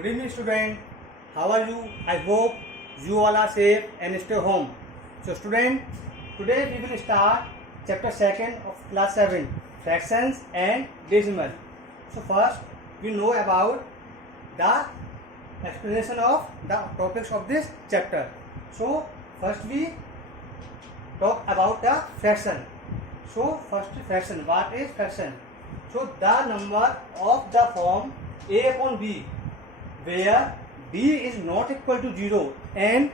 Good evening, student. How are you? I hope you all are safe and stay home. So, student, today we will start chapter 2nd of class 7, fractions and decimal. So, first we know about the explanation of the topics of this chapter. So, first we talk about the fraction. So, first fraction. What is fraction? So, the number of the form a upon b, where b is not equal to 0 and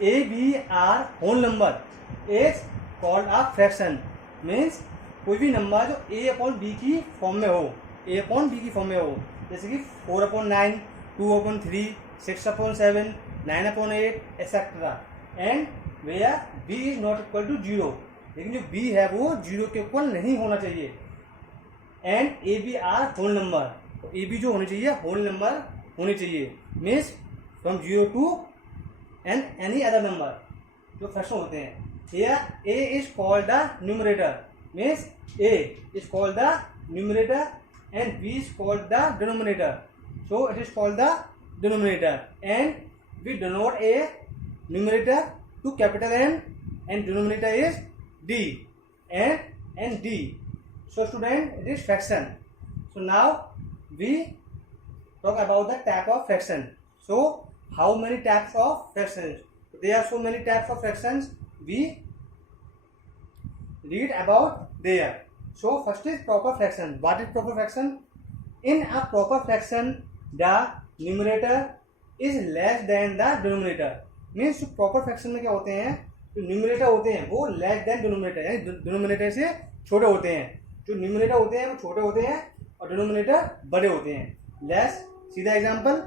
a, b are whole number is called a fraction. Means कोई भी नंबर जो a upon b की form में हो, a upon b की form में हो, जैसे कि 4/9, 2/3, 6/7, 9/8 etcetera, and where b is not equal to 0, लेकिन जो b है वो 0 के इक्वल नहीं होना चाहिए, and A B are whole number, तो ए बी जो होनी चाहिए होल नंबर होनी चाहिए, means from 0 to and any other number जो फ्रैक्शन होते हैं. Here A is called the numerator, means A is called the numerator and B is called the denominator. So it is called the denominator and we denote A numerator to capital N and denominator is D and D. So student, it is fraction. So now we talk about the type of fraction. So how many types of fractions? There are so many types of fractions. We read about there. So first is proper fraction. What is proper fraction? In a proper fraction, the numerator is less than the denominator. Means जो proper fraction में क्या होते हैं, जो numerator होते हैं वो less than denominator, यानी डिनोमिनेटर से छोटे होते हैं. जो न्यूमरेटर होते हैं वो छोटे होते हैं और डिनोमिनेटर बड़े होते हैं. लेस सीधा example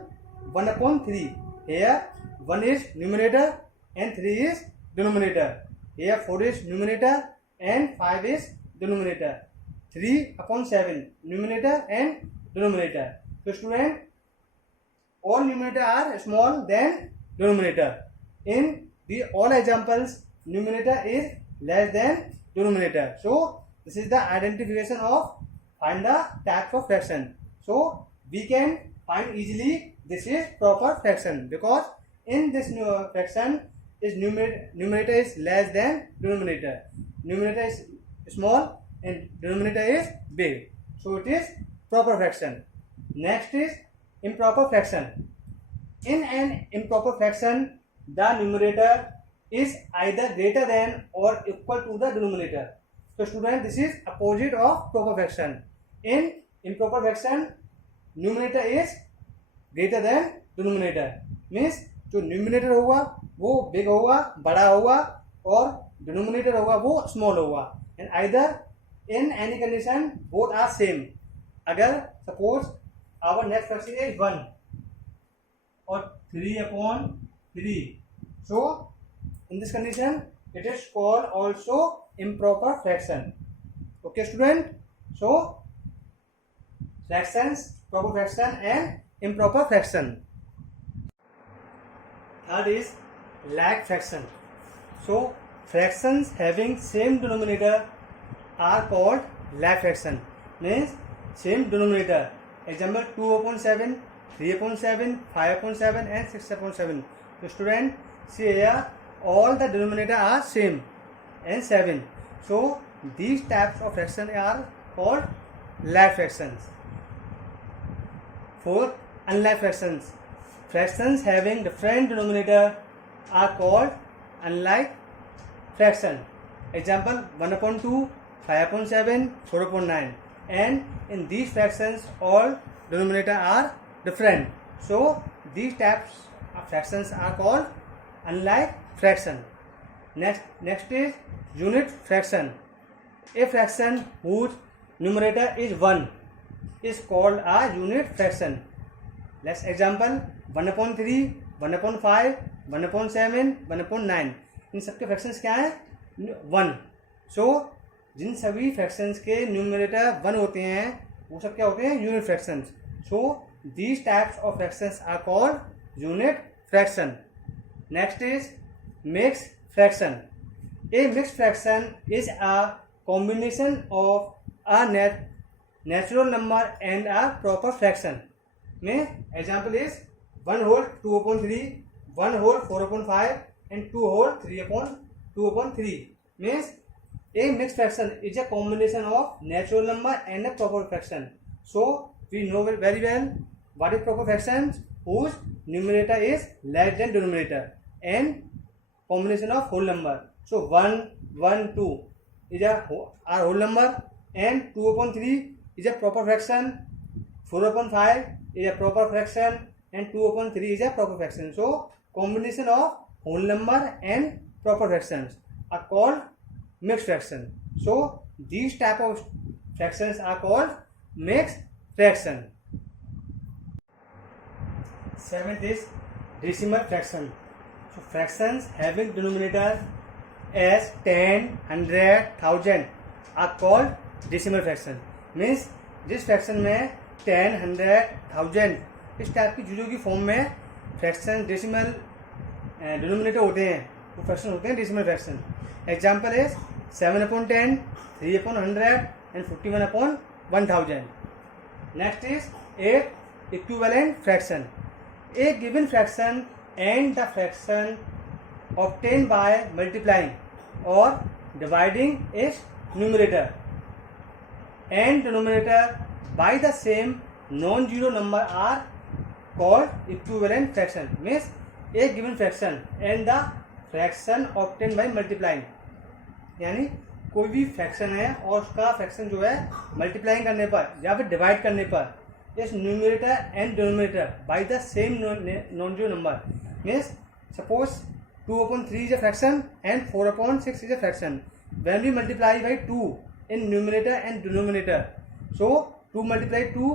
1/3. Here 1 is numerator and 3 is denominator. Here 4 is numerator and 5 is denominator. 3/7 numerator and denominator. तो student, all numerator are small than denominator. In the all examples, numerator is less than denominator. So this is the identification of find the types of fraction. So we can find easily this is proper fraction because in this fraction is numerator is less than denominator. Numerator is small and denominator is big. So it is proper fraction. Next is improper fraction. In an improper fraction, the numerator is either greater than or equal to the denominator. So student, this is opposite of proper fraction. In improper fraction, numerator is greater than denominator. Means जो numerator होगा वो big होगा, बड़ा होगा, और denominator होगा वो small होगा. And either in any condition both are same. अगर suppose our next fraction is 1 or 3/3. So in this condition it is called also improper fraction. Okay student, so fractions, proper fraction and improper fraction. Third is like fraction. So fractions having same denominator are called like fraction, means same denominator. Example 2/7, 3/7, 5/7 and 6/7. So student, see here all the denominator are same and 7. So these types of fraction are called like fractions. Fourth, unlike fractions. Fractions having different denominator are called unlike fraction. Example 1/2, 5/7, 4/9. And in these fractions all denominator are different. So these types of fractions are called unlike fraction. Next is unit fraction. A fraction whose numerator is 1 is called a unit fraction. Let's example 1/3, 1/5, 1/7, 1/9. इन सबके fractions क्या है? 1. So जिन सभी fractions के numerator 1 होते हैं वो सब क्या होते हैं? Unit fractions. So these types of fractions are called unit fraction. Next is mixed fraction. A mixed fraction is a combination of a natural number and a proper fraction. में example is 1 whole 2 upon 3, 1 whole 4 upon 5 and 2 whole 3 upon 2 upon 3. Means a mixed fraction is a combination of natural number and a proper fraction. So we know very well what is proper fraction, whose numerator is less than denominator, and combination of whole number. So 1, 1, 2 is our whole number, and 2 upon 3 is a proper fraction, 4 upon 5 is a proper fraction, and 2 upon 3 is a proper fraction. So combination of whole number and proper fractions are called mixed fraction. So these type of fractions are called mixed fraction. Seventh is decimal fraction. So fractions having denominator as 10, 100, 1000 are called decimal fraction. Means जिस fraction में 10, 100, 1000 इस type की चीज़ों की form में fraction decimal denominator होते हैं, वो फ्रैक्शन होते हैं decimal fraction. Example is 7/10, 3/100 and 51/1000. Next is 8 equivalent fraction. A given fraction and the fraction obtained by multiplying or dividing its numerator and denominator by the same non-zero number are called equivalent fraction. Means a given fraction and the fraction obtained by multiplying, यानी कोई भी fraction है और उसका fraction जो है multiplying करने पर या फिर डिवाइड करने पर इस numerator and denominator by the same non zero number. Means suppose 2/3 is a fraction and 4/6 is a fraction. When we multiply by 2 in numerator and denominator, so 2 multiply 2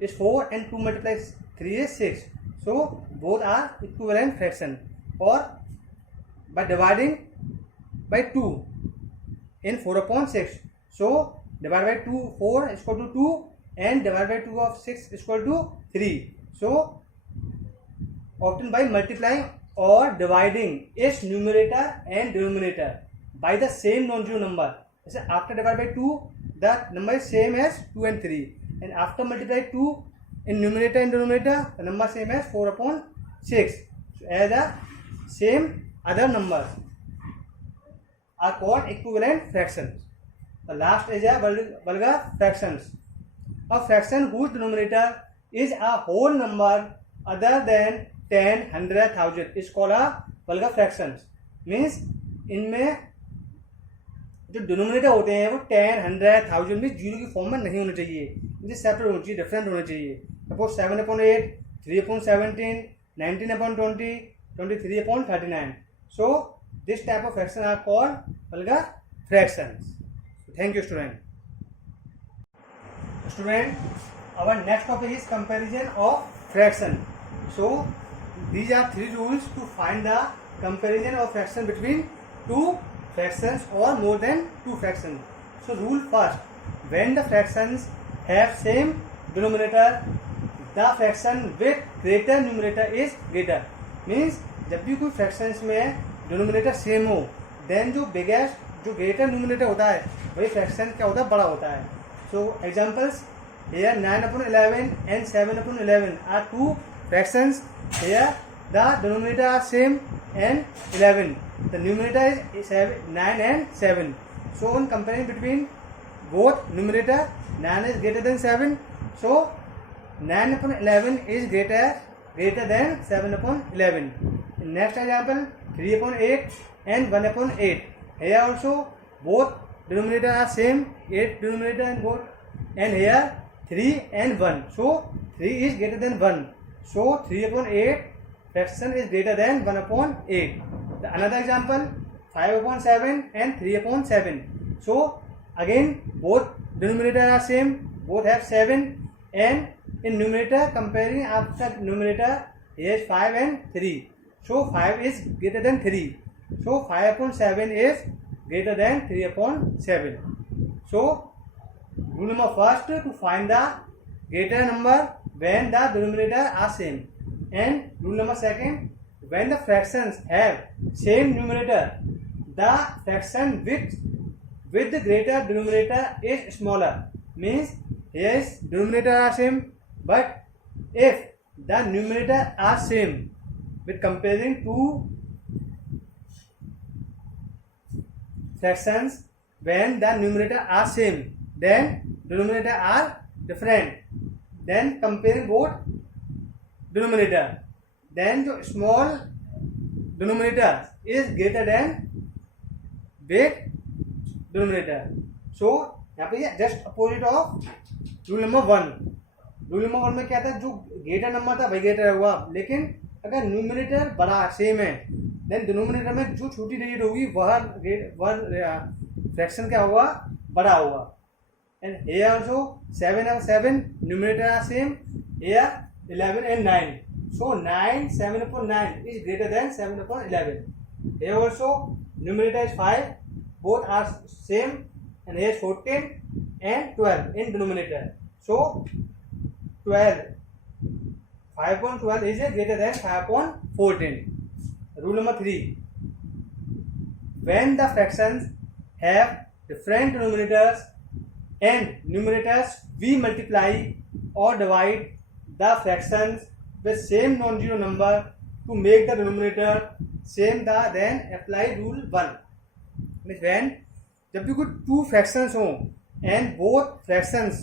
is 4 and 2 multiply 3 is 6. So both are equivalent fraction. Or by dividing by 2 in 4/6, so divide by 2, 4 is equal to 2 and divide by 2 of 6 is equal to 3. So obtained by multiplying or dividing its numerator and denominator by the same non-zero number. So after divide by 2, the number is same as 2 and 3, and after multiply 2 in numerator and denominator, the number same as 4/6. So as the same other numbers are called equivalent fractions. The last is a vulgar fractions. A fraction whose denominator is a whole number other than 10, 100, 1000 is called a vulgar fractions. Means इनमें जो denominator होते हैं वो 10, 100, 1000 में zero की form में नहीं होने चाहिए, इनसे सेपरेट होनी चाहिए, डिफरेंट होने चाहिए. Suppose 7/8, 3/17, 19/20, 23/39. So this type of fraction are called vulgar fractions. Thank you, student. Student, our next topic is comparison of fraction. So these are 3 rules to find the comparison of fraction between 2 fractions or more than 2 fractions. So rule first, when the fractions have same denominator, the fraction with greater numerator is greater. Means जब भी कोई fractions में denominator same हो, then जो biggest जो greater numerator होता है वही फ्रैक्शन क्या होता है, बड़ा होता है. So examples here 9/11 and 7/11 are 2 fractions. Here the denominator are same and 11. The numerator is 9 and 7. So on comparing between both numerator, 9 is greater than 7. So 9/11 is greater than 7/11. Next example 3/8 and 1/8. Here also both denominator are same, 8 denominator and both, and here 3 and 1. So 3 is greater than 1. So 3/8 fraction is greater than 1/8. The another example 5/7 and 3/7. So again both denominator are same, both have 7, and in numerator comparing after numerator here is 5 and 3. So 5 is greater than 3. So 5/7 is greater than 3/7. So rule number first, to find the greater number when the denominator are same. And rule number second, when the fractions have same numerator, the fraction with the greater denominator is smaller. Means here is denominator are same, but if the numerator are same with comparing two fractions. When the numerator are same, then denominator are different. Then comparing both denominator, then जो small denominator is greater than big denominator. So यहाँ पे just opposite of rule number 1. Rule number 1 में क्या था, जो greater number था वही greater हुआ, लेकिन अगर न्यूमरेटर बड़ा सेम है देन डिनोमिनेटर में जो छोटी डिजिट होगी वह फ्रैक्शन क्या होगा, बड़ा होगा. एंड हियर आल्सो 7 और 7 numerator are same, here 11 and 9. So 9 7/9 is greater than 7/11. Here also numerator is 5, both are same, and here is 14 and 12 in denominator. So 12 5/12 is greater than 5/14. Rule number 3. When the fractions have different denominators and numerators, we multiply or divide the fractions with same non-zero number to make the denominator same. Then apply rule 1. Means when जब भी कोई two fractions हो and both fractions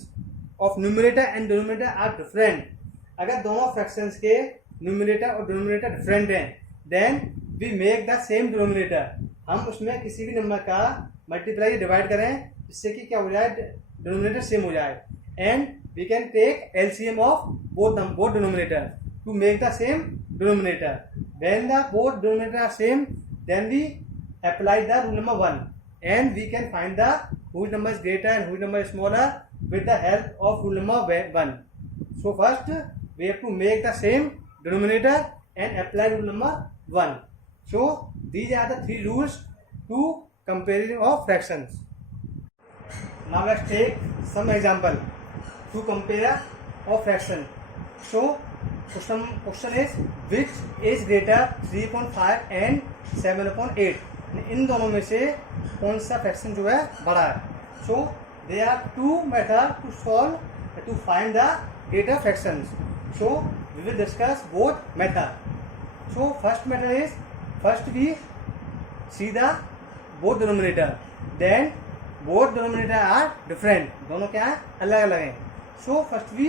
of numerator and denominator are different, अगर दोनों fractions के numerator और denominator different हैं, then we make the same denominator. हम उसमें किसी भी नंबर का मल्टीप्लाई या डिवाइड करें जिससे कि क्या हो जाए, denominator सेम हो जाए. And we can take LCM of both denominator to make the same denominator. When the both denominator are same, then we apply the rule number 1, and we can find the whose number is greater and whose number is smaller with the help of rule number 1. So first we have to make the same denominator and apply rule number 1. So these are the 3 rules to comparison of fractions. Now let's take some example to compare of fraction. So question is, which is greater 3/5 and 7/8? इन दोनों में से कौन सा fraction जो है बड़ा है. So there are 2 methods to solve to find the greater fractions. So we will discuss both methods. So first method is, first we see the both denominator, then both denominator are different, दोनों क्या है, अलग अलग हैं. So first we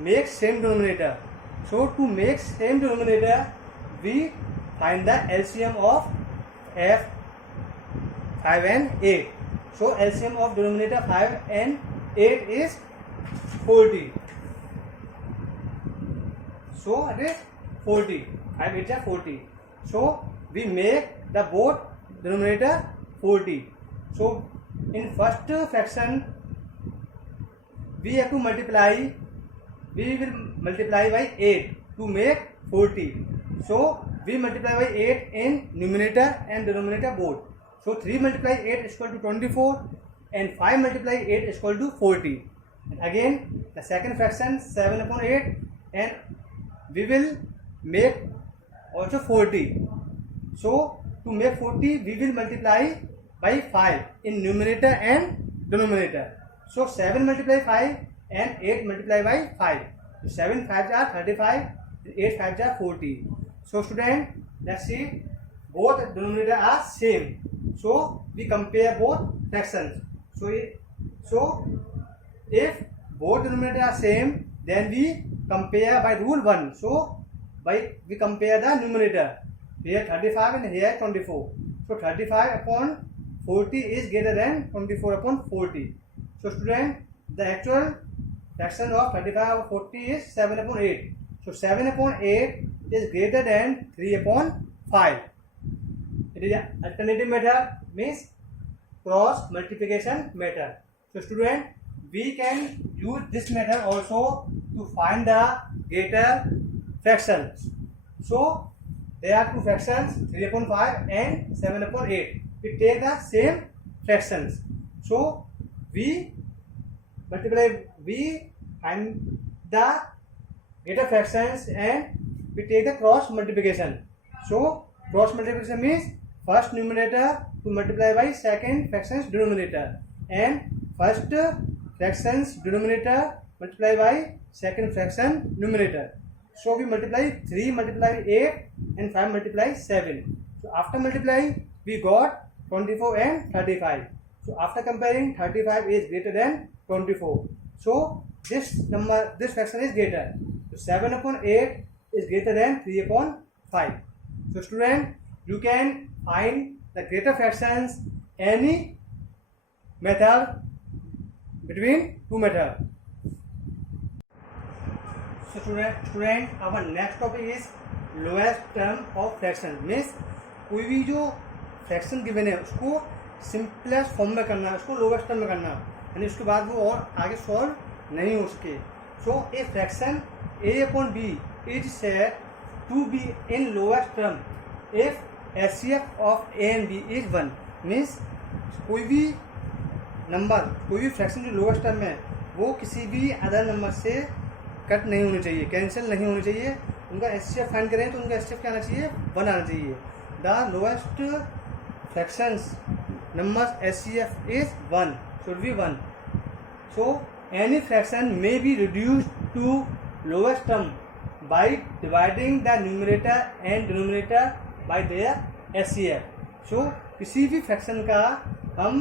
make same denominator. So to make same denominator, we find the LCM of f 5 and 8. So LCM of denominator 5 and 8 is 40. So it is 40. 5 8 is 40. So we make the both denominator 40. So in first fraction we have to multiply. We will multiply by 8 to make 40. So we multiply by 8 in numerator and denominator both. So 3 multiply 8 is equal to 24 and 5 multiply 8 is equal to 40. And again the second fraction 7/8, and we will make also 40. So to make 40 we will multiply by 5 in numerator and denominator. So 7 multiply 5 and 8 multiply by 5. So 7 5s are 35, 8 5s are 40. So student, let's see, both denominator are same. So we compare both fractions. So if both denominator are same, then we compare by rule 1. So we compare the numerator. Here 35 and here 24. So 35/40 is greater than 24/40. So student, the actual fraction of 35/40 is 7/8. So 7/8 is greater than 3/5. It is an alternative method, means cross multiplication method. So student, we can use this method also to find the greater fractions. So there are 2 fractions, 3/5 and 7/8. We take the same fractions. So we multiply, we find the greater fractions and we take the cross multiplication. So cross multiplication means first numerator to multiply by second fractions denominator, and first fractions denominator multiply by second fraction numerator. So we multiply 3 multiply 8 and 5 multiply 7. So after multiply we got 24 and 35. So after comparing, 35 is greater than 24. So this fraction is greater. So 7 upon 8 is greater than 3 upon 5. So student, you can find the greater fractions any method between two methods. So student, our next topic is lowest term of fraction. Means कोई भी जो fraction given है उसको simplest form में करना है, उसको lowest term में करना है, यानी उसके बाद वो और आगे सॉल्व नहीं हो सके. So a fraction a upon b is said to be in lowest term if HCF of a and b is 1. Means कोई भी नंबर, कोई भी फ्रैक्शन जो लोवेस्ट टर्म है वो किसी भी अदर नंबर से कट नहीं होनी चाहिए, कैंसिल नहीं होनी चाहिए. उनका HCF फाइंड करें तो उनका HCF क्या आना चाहिए, 1 आना चाहिए. The lowest fractions numbers HCF is 1, should be 1. So any fraction may be reduced to lowest term by dividing the numerator and denominator by their HCF. So किसी भी फ्रैक्शन का हम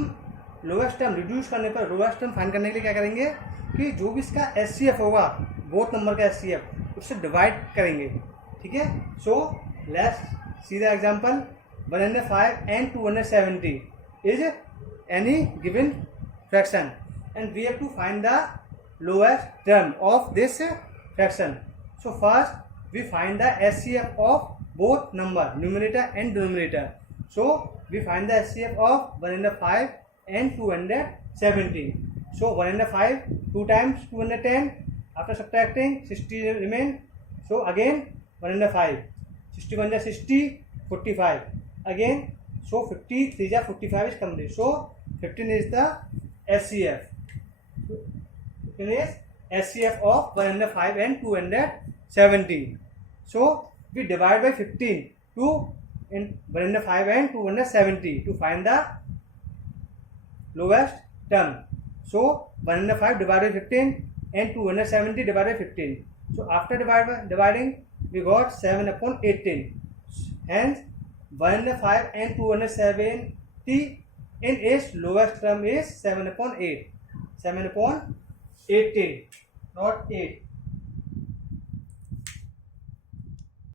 लोवेस्ट टर्म रिड्यूस करने पर lowest term find करने के लिए क्या करेंगे कि जो भी इसका HCF होगा, बोथ नंबर का HCF, उससे डिवाइड करेंगे. ठीक है. So let's see the example. 105 and 270 is any given fraction and we have to find the lowest term of this fraction. So first we find the HCF of both number, numerator and denominator. So we find the HCF of 105 and 270. So 105 2 times 210, after subtracting 60 remain. So again 105, 61 is 60, 45 again. So 50 3 is 45 is complete. So 15 is the HCF. 15 is HCF of 105 and 270. So we divide by 15 to in 105 and 270 to find the lowest term. So 105 divided by 15 and 270 divided by 15. So after dividing we got 7 upon 18. Hence 105 and 270 in its lowest term is 7 upon 8. 7 upon 18, not 8.